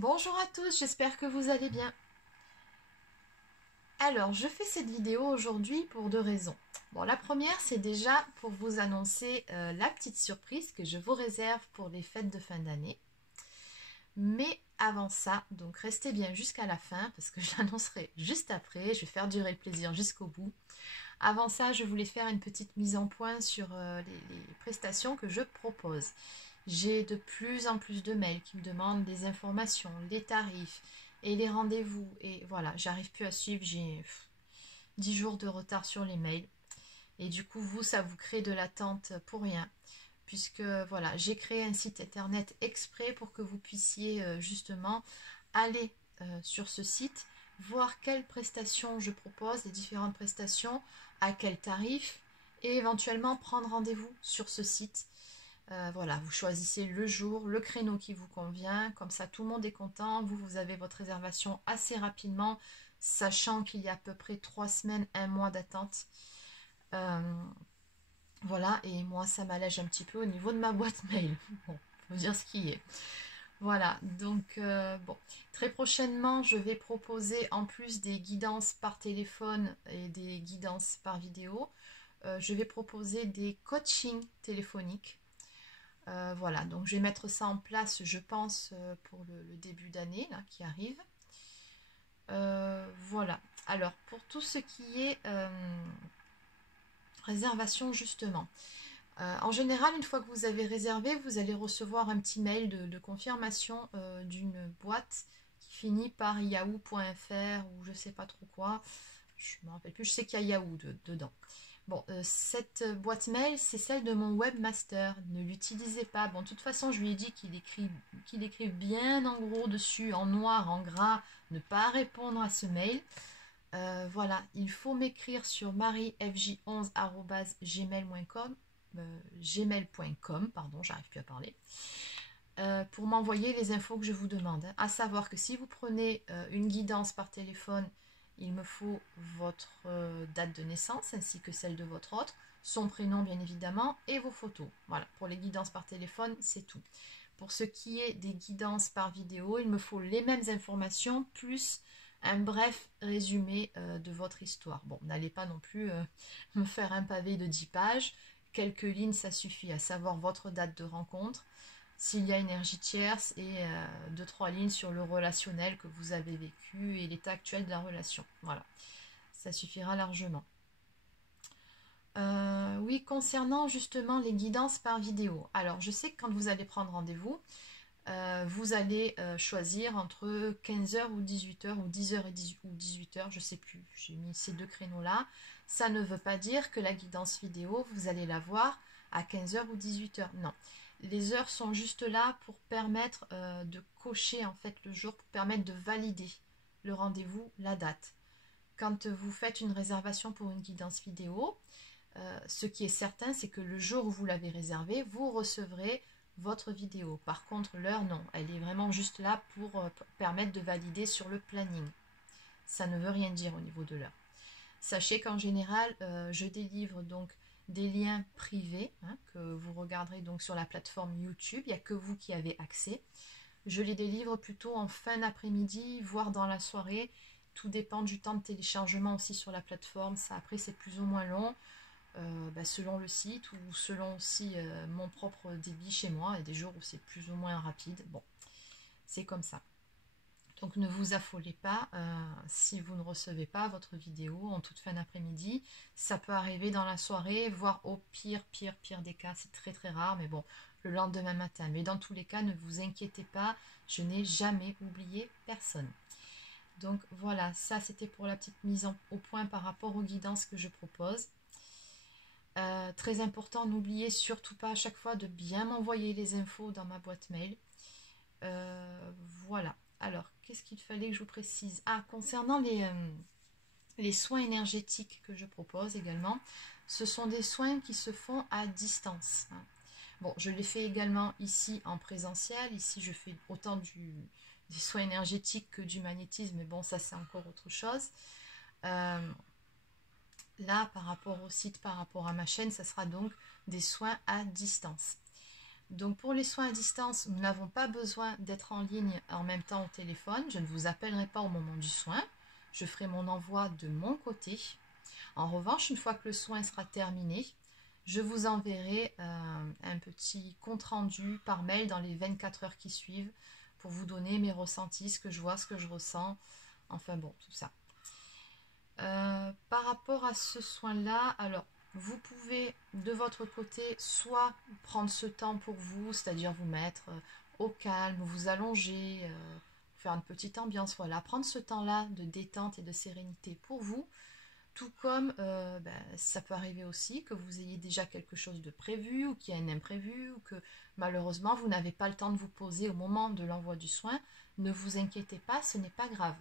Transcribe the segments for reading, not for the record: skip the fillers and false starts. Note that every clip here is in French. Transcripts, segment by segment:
Bonjour à tous, j'espère que vous allez bien. Alors, je fais cette vidéo aujourd'hui pour deux raisons. Bon, la première, c'est déjà pour vous annoncer la petite surprise que je vous réserve pour les fêtes de fin d'année. Mais avant ça, donc restez bien jusqu'à la fin parce que je l'annoncerai juste après. Je vais faire durer le plaisir jusqu'au bout. Avant ça, je voulais faire une petite mise en point sur les prestations que je propose. J'ai de plus en plus de mails qui me demandent des informations, les tarifs et les rendez-vous. Et voilà, j'arrive plus à suivre. J'ai 10 jours de retard sur les mails. Et du coup, vous, ça vous crée de l'attente pour rien. Puisque voilà, j'ai créé un site internet exprès pour que vous puissiez justement aller sur ce site, voir quelles prestations je propose, les différentes prestations, à quel tarif, et éventuellement prendre rendez-vous sur ce site. Voilà, vous choisissez le jour, le créneau qui vous convient, comme ça tout le monde est content, vous avez votre réservation assez rapidement, sachant qu'il y a à peu près 3 semaines, un mois d'attente. Euh, voilà, et moi ça m'allège un petit peu au niveau de ma boîte mail. Bon, faut dire ce qui est. Voilà, donc bon, très prochainement, je vais proposer en plus des guidances par téléphone et des guidances par vidéo, je vais proposer des coachings téléphoniques. Voilà, donc je vais mettre ça en place, je pense, pour le début d'année là, qui arrive. Voilà, alors pour tout ce qui est réservation justement. En général, une fois que vous avez réservé, vous allez recevoir un petit mail de confirmation d'une boîte qui finit par yahoo.fr ou je sais pas trop quoi. Je ne me rappelle plus, je sais qu'il y a Yahoo dedans. Bon, cette boîte mail, c'est celle de mon webmaster. Ne l'utilisez pas. Bon, de toute façon, je lui ai dit qu'il écrive bien en gros dessus, en noir, en gras, ne pas répondre à ce mail. Voilà, il faut m'écrire sur mariefj11@gmail.com gmail.com, pardon, j'arrive plus à parler, pour m'envoyer les infos que je vous demande. À savoir que si vous prenez une guidance par téléphone, il me faut votre date de naissance ainsi que celle de votre autre, son prénom bien évidemment et vos photos. Voilà, pour les guidances par téléphone, c'est tout. Pour ce qui est des guidances par vidéo, il me faut les mêmes informations plus un bref résumé de votre histoire. Bon, n'allez pas non plus me faire un pavé de 10 pages. Quelques lignes, ça suffit, à savoir votre date de rencontre, s'il y a énergie tierce et 2-3 lignes sur le relationnel que vous avez vécu et l'état actuel de la relation. Voilà, ça suffira largement. Oui, concernant justement les guidances par vidéo. Alors, je sais que quand vous allez prendre rendez-vous, vous allez choisir entre 15h ou 18h ou 10h ou 18h, je ne sais plus, j'ai mis ces deux créneaux-là. Ça ne veut pas dire que la guidance vidéo, vous allez la voir à 15h ou 18h. Non, les heures sont juste là pour permettre de cocher en fait le jour, pour permettre de valider le rendez-vous, la date. Quand vous faites une réservation pour une guidance vidéo, ce qui est certain, c'est que le jour où vous l'avez réservé, vous recevrez votre vidéo. Par contre, l'heure, non. Elle est vraiment juste là pour permettre de valider sur le planning. Ça ne veut rien dire au niveau de l'heure. Sachez qu'en général, je délivre donc des liens privés hein, que vous regarderez donc sur la plateforme YouTube. Il n'y a que vous qui avez accès. Je les délivre plutôt en fin d'après-midi, voire dans la soirée. Tout dépend du temps de téléchargement aussi sur la plateforme. Ça, après, c'est plus ou moins long. Selon le site ou selon aussi mon propre débit chez moi. Il y a des jours où c'est plus ou moins rapide. Bon, c'est comme ça. Donc ne vous affolez pas si vous ne recevez pas votre vidéo en toute fin d'après-midi. Ça peut arriver dans la soirée, voire au pire des cas. C'est très très rare, mais bon, le lendemain matin. Mais dans tous les cas, ne vous inquiétez pas, je n'ai jamais oublié personne. Donc voilà, ça c'était pour la petite mise au point par rapport aux guidances que je propose. Très important, n'oubliez surtout pas à chaque fois de bien m'envoyer les infos dans ma boîte mail. Voilà. Alors, qu'est-ce qu'il fallait que je vous précise? Ah, concernant les soins énergétiques que je propose également, ce sont des soins qui se font à distance. Hein. Bon, je les fais également ici en présentiel. Ici, je fais autant des soins énergétiques que du magnétisme, mais bon, ça c'est encore autre chose. Là, par rapport au site, par rapport à ma chaîne, ça sera donc des soins à distance. Donc pour les soins à distance, nous n'avons pas besoin d'être en ligne en même temps au téléphone. Je ne vous appellerai pas au moment du soin. Je ferai mon envoi de mon côté. En revanche, une fois que le soin sera terminé, je vous enverrai un petit compte-rendu par mail dans les 24 heures qui suivent pour vous donner mes ressentis, ce que je vois, ce que je ressens. Enfin bon, tout ça. Par rapport à ce soin-là, alors, vous pouvez de votre côté soit prendre ce temps pour vous, c'est-à-dire vous mettre au calme, vous allonger, faire une petite ambiance, voilà, prendre ce temps-là de détente et de sérénité pour vous, tout comme ça peut arriver aussi que vous ayez déjà quelque chose de prévu ou qu'il y a un imprévu ou que malheureusement vous n'avez pas le temps de vous poser au moment de l'envoi du soin. Ne vous inquiétez pas, ce n'est pas grave.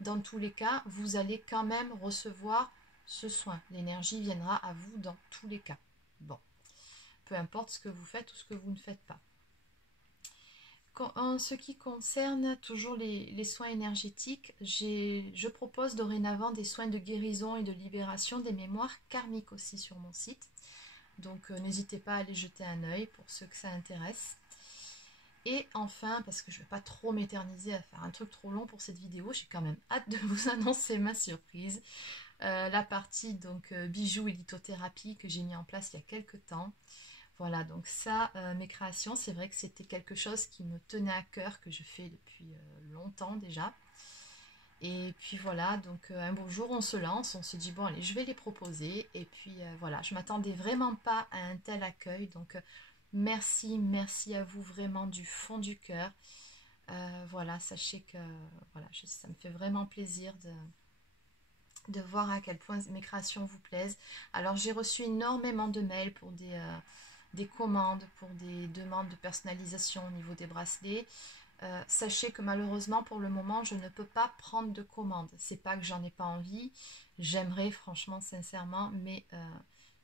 Dans tous les cas, vous allez quand même recevoir ce soin. L'énergie viendra à vous dans tous les cas. Bon, peu importe ce que vous faites ou ce que vous ne faites pas. En ce qui concerne toujours les soins énergétiques, je propose dorénavant des soins de guérison et de libération des mémoires karmiques aussi sur mon site. Donc n'hésitez pas à aller jeter un œil pour ceux que ça intéresse. Et enfin, parce que je ne vais pas trop m'éterniser à faire un truc trop long pour cette vidéo, j'ai quand même hâte de vous annoncer ma surprise. La partie donc bijoux et lithothérapie que j'ai mis en place il y a quelques temps. Voilà, donc ça, mes créations, c'est vrai que c'était quelque chose qui me tenait à cœur, que je fais depuis longtemps déjà. Et puis voilà, donc un beau jour, on se lance, on se dit, bon, allez, je vais les proposer. Et puis voilà, je ne m'attendais vraiment pas à un tel accueil. Donc merci, merci à vous vraiment du fond du cœur. Voilà, sachez que voilà, ça me fait vraiment plaisir de voir à quel point mes créations vous plaisent. Alors j'ai reçu énormément de mails pour des commandes, pour des demandes de personnalisation au niveau des bracelets. Sachez que malheureusement pour le moment je ne peux pas prendre de commandes. C'est pas que j'en ai pas envie, j'aimerais franchement sincèrement, mais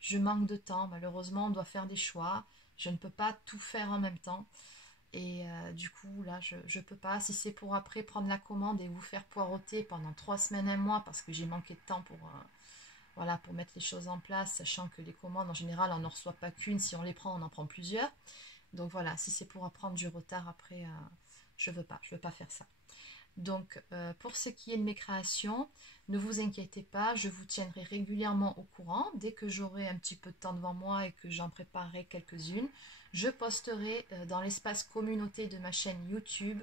je manque de temps. Malheureusement on doit faire des choix, je ne peux pas tout faire en même temps. Et du coup là je peux pas. Si c'est pour après prendre la commande et vous faire poireauter pendant 3 semaines, un mois parce que j'ai manqué de temps pour voilà, pour mettre les choses en place, sachant que les commandes en général on n'en reçoit pas qu'une, si on les prend on en prend plusieurs. Donc voilà, si c'est pour prendre du retard après, je veux pas faire ça. Donc pour ce qui est de mes créations, ne vous inquiétez pas, je vous tiendrai régulièrement au courant. Dès que j'aurai un petit peu de temps devant moi et que j'en préparerai quelques-unes, je posterai dans l'espace communauté de ma chaîne YouTube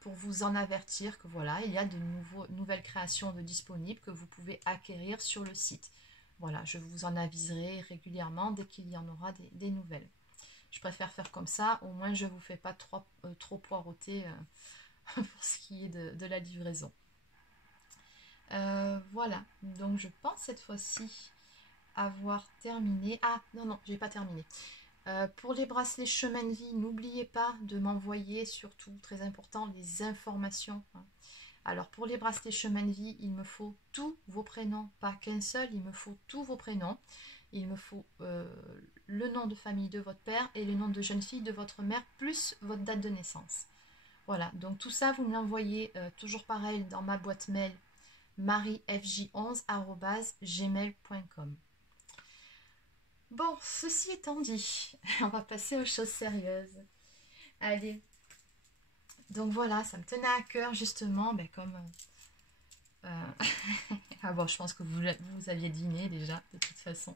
pour vous en avertir que voilà, il y a de nouvelles créations de disponibles que vous pouvez acquérir sur le site. Voilà, je vous en aviserai régulièrement dès qu'il y en aura des nouvelles. Je préfère faire comme ça, au moins je ne vous fais pas trop poireauter pour ce qui est de la livraison. Voilà, donc je pense cette fois-ci avoir terminé. Ah, non, j'ai pas terminé. Pour les bracelets chemin de vie, n'oubliez pas de m'envoyer, surtout, très important, les informations. Alors, pour les bracelets chemin de vie, il me faut tous vos prénoms, pas qu'un seul, il me faut tous vos prénoms. Il me faut le nom de famille de votre père et le nom de jeune fille de votre mère, plus votre date de naissance. Voilà, donc tout ça, vous me l'envoyez toujours pareil dans ma boîte mail mariefj11@gmail.com. Bon, ceci étant dit, on va passer aux choses sérieuses. Allez. Donc voilà, ça me tenait à cœur justement, comme... ah bon, je pense que vous aviez deviné déjà, de toute façon.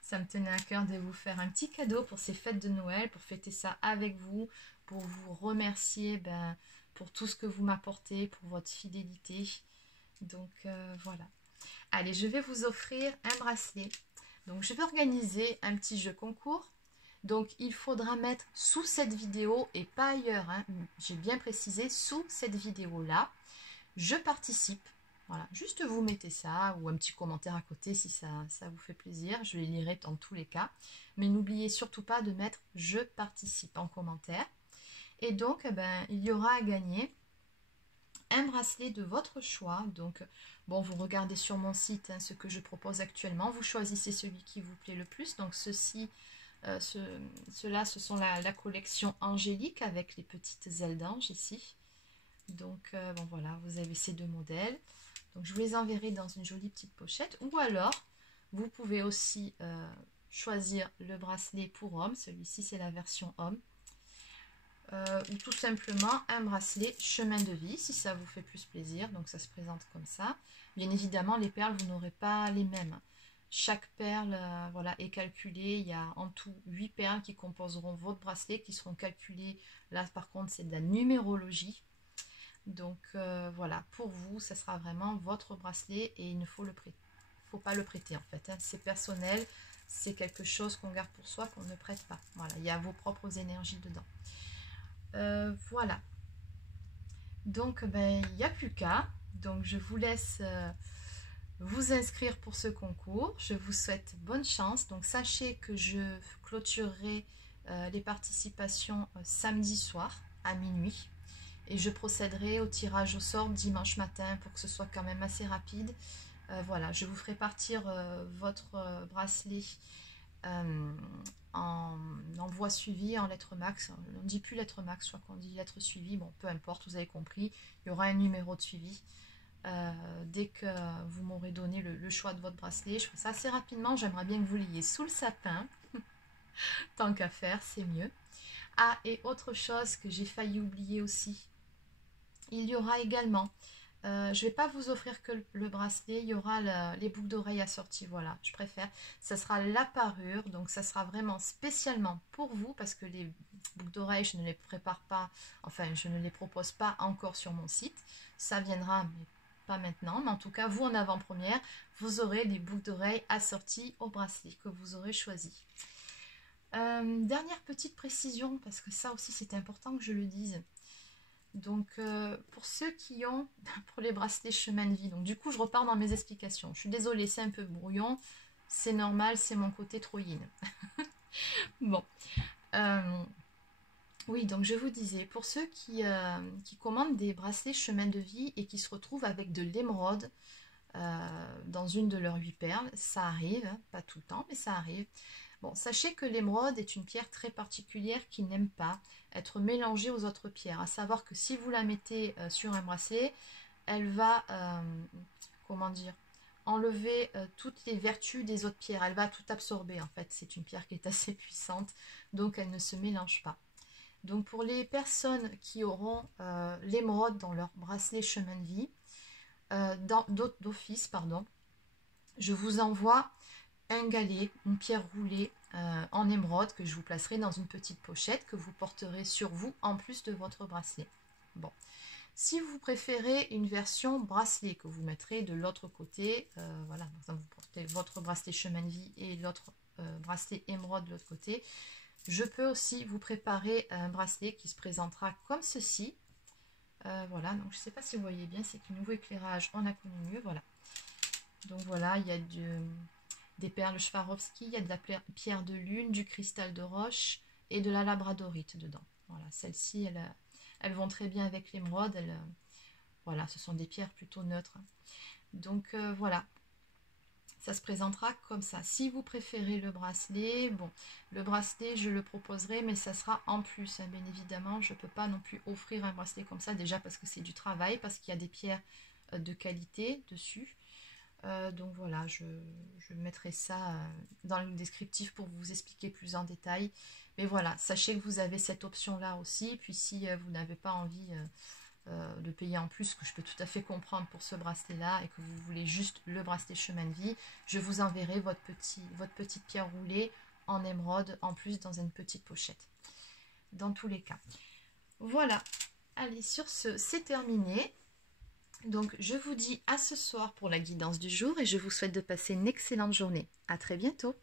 Ça me tenait à cœur de vous faire un petit cadeau pour ces fêtes de Noël, pour fêter ça avec vous, pour vous remercier pour tout ce que vous m'apportez, pour votre fidélité. Donc voilà. Allez, je vais vous offrir un bracelet. Donc je vais organiser un petit jeu concours. Donc il faudra mettre sous cette vidéo et pas ailleurs. J'ai bien précisé, sous cette vidéo-là, je participe. Voilà, juste vous mettez ça ou un petit commentaire à côté si ça vous fait plaisir. Je les lirai dans tous les cas. Mais n'oubliez surtout pas de mettre « Je participe » en commentaire. Et donc, il y aura à gagner un bracelet de votre choix. Donc, bon, vous regardez sur mon site ce que je propose actuellement. Vous choisissez celui qui vous plaît le plus. Donc, ceux-là, ce sont la collection angélique avec les petites ailes d'ange ici. Donc, bon, voilà, vous avez ces deux modèles. Donc, je vous les enverrai dans une jolie petite pochette. Ou alors, vous pouvez aussi choisir le bracelet pour homme, celui-ci c'est la version homme, ou tout simplement un bracelet chemin de vie, si ça vous fait plus plaisir. Donc ça se présente comme ça. Bien évidemment, les perles, vous n'aurez pas les mêmes. Chaque perle voilà, est calculée. Il y a en tout 8 perles qui composeront votre bracelet, qui seront calculées. Là, par contre, c'est de la numérologie. Donc voilà, pour vous, ça sera vraiment votre bracelet et il ne faut pas le prêter en fait. Hein. C'est personnel, c'est quelque chose qu'on garde pour soi, qu'on ne prête pas. Voilà, il y a vos propres énergies dedans. Voilà. Donc, ben, il n'y a plus qu'à. Donc, je vous laisse vous inscrire pour ce concours. Je vous souhaite bonne chance. Donc, sachez que je clôturerai les participations samedi soir à minuit. Et je procéderai au tirage au sort dimanche matin pour que ce soit quand même assez rapide. Voilà, je vous ferai partir votre bracelet en envoi suivi, en lettre max. On ne dit plus lettre max, je crois qu'on dit lettre suivie. Bon, peu importe, vous avez compris. Il y aura un numéro de suivi. Dès que vous m'aurez donné le choix de votre bracelet, je fais ça assez rapidement. J'aimerais bien que vous l'ayez sous le sapin. Tant qu'à faire, c'est mieux. Ah, et autre chose que j'ai failli oublier aussi. Il y aura également... je ne vais pas vous offrir que le bracelet, il y aura les boucles d'oreilles assorties, voilà, je préfère. Ça sera la parure, donc ça sera vraiment spécialement pour vous, parce que les boucles d'oreilles, je ne les prépare pas, enfin, je ne les propose pas encore sur mon site. Ça viendra, mais pas maintenant, mais en tout cas, vous en avant-première, vous aurez les boucles d'oreilles assorties au bracelet que vous aurez choisi. Dernière petite précision, parce que ça aussi, c'est important que je le dise. Donc pour ceux qui ont, pour les bracelets chemin de vie, donc du coup je repars dans mes explications, je suis désolée, c'est un peu brouillon, c'est normal, c'est mon côté troïne. Bon, oui, donc je vous disais, pour ceux qui commandent des bracelets chemin de vie et qui se retrouvent avec de l'émeraude dans une de leurs 8 perles, ça arrive, hein, pas tout le temps, mais ça arrive. Bon, sachez que l'émeraude est une pierre très particulière qui n'aime pas être mélangée aux autres pierres. À savoir que si vous la mettez sur un bracelet, elle va, comment dire, enlever toutes les vertus des autres pierres. Elle va tout absorber en fait. C'est une pierre qui est assez puissante, donc elle ne se mélange pas. Donc pour les personnes qui auront l'émeraude dans leur bracelet chemin de vie, d'office, pardon, je vous envoie un galet, une pierre roulée en émeraude que je vous placerai dans une petite pochette que vous porterez sur vous en plus de votre bracelet. Bon, si vous préférez une version bracelet que vous mettrez de l'autre côté, voilà, par exemple vous portez votre bracelet chemin de vie et l'autre bracelet émeraude de l'autre côté, je peux aussi vous préparer un bracelet qui se présentera comme ceci. Voilà, donc je ne sais pas si vous voyez bien, c'est que nouveau éclairage, on a connu mieux, voilà. Donc voilà, il y a des perles Swarovski, il y a de la pierre de lune, du cristal de roche et de la labradorite dedans. Voilà, celles-ci, elles vont très bien avec l'émeraude. Voilà, ce sont des pierres plutôt neutres. Donc voilà, ça se présentera comme ça. Si vous préférez le bracelet, bon, le bracelet, je le proposerai, mais ça sera en plus. Hein, bien évidemment, je ne peux pas non plus offrir un bracelet comme ça, déjà parce que c'est du travail, parce qu'il y a des pierres de qualité dessus. Donc voilà, je mettrai ça dans le descriptif pour vous expliquer plus en détail. Mais voilà, sachez que vous avez cette option-là aussi. Puis si vous n'avez pas envie de payer en plus, que je peux tout à fait comprendre pour ce bracelet-là, et que vous voulez juste le bracelet chemin de vie, je vous enverrai votre petite pierre roulée en émeraude en plus dans une petite pochette. Dans tous les cas. Voilà, allez, sur ce, c'est terminé. Donc, je vous dis à ce soir pour la guidance du jour et je vous souhaite de passer une excellente journée. À très bientôt.